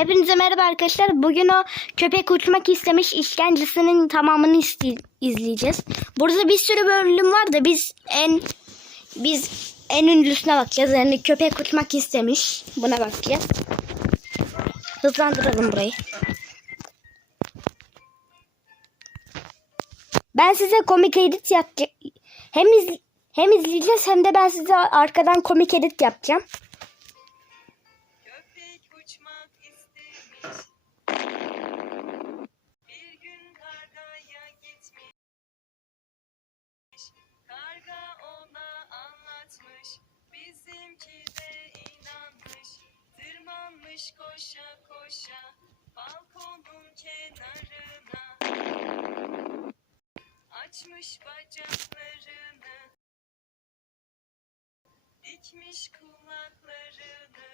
Hepinize merhaba arkadaşlar. Bugün o köpek uçmak istemiş işkencesinin tamamını izleyeceğiz. Burada bir sürü bölüm var da biz en biz en ünlüsüne bakacağız. Yani köpek uçmak istemiş. Buna bakacağız. Hızlandıralım burayı. Ben size komik edit yapacağım. Hem iz, hem izleyeceğiz hem de ben size arkadan komik edit yapacağım. Koşa koşa. Balkonun kenarına. Açmış bacaklarını. Dikmiş kulaklarını.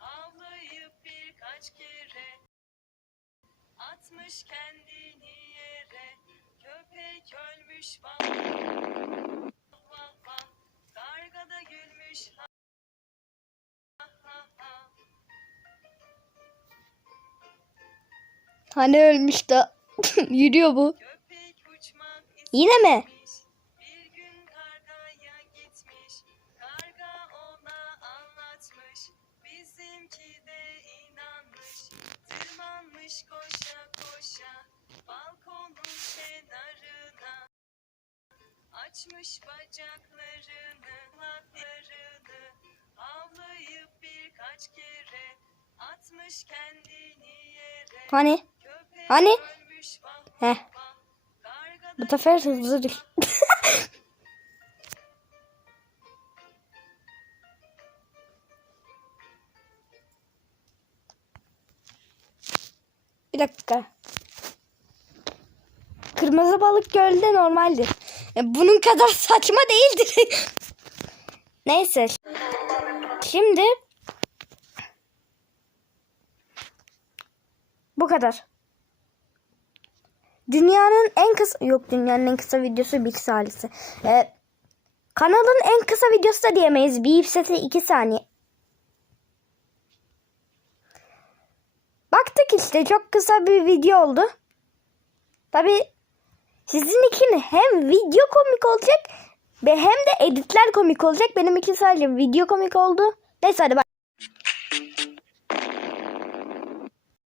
Avlayıp birkaç kere atmış kendini yere. Köpek ölmüş vah vah vah. Karga da gülmüş ha ha ha. Hani ölmüş de yürüyor bu. Yine mi? Tırmanmış koşa koşa. Balkonun kenarına. Açmış bacaklarını, kulaklarını. Avlayıp birkaç kere. Atmış kendini yere. Hani? Hani? Heh. Bu sefer hızlı düş. Bir dakika. Kırmızı balık gölde normaldir. E, Bunun kadar saçma değildir. Neyse. Şimdi bu kadar. Dünyanın en kısa yok dünyanın en kısa videosu bir salisi. Ee, kanalın en kısa videosu da diyemeyiz. Bir sesi 2 saniye. Baktık işte çok kısa bir video oldu. Tabi sizin için hem video komik olacak ve hem de editler komik olacak. Benim için sadece video komik oldu. Neyse hadi bay.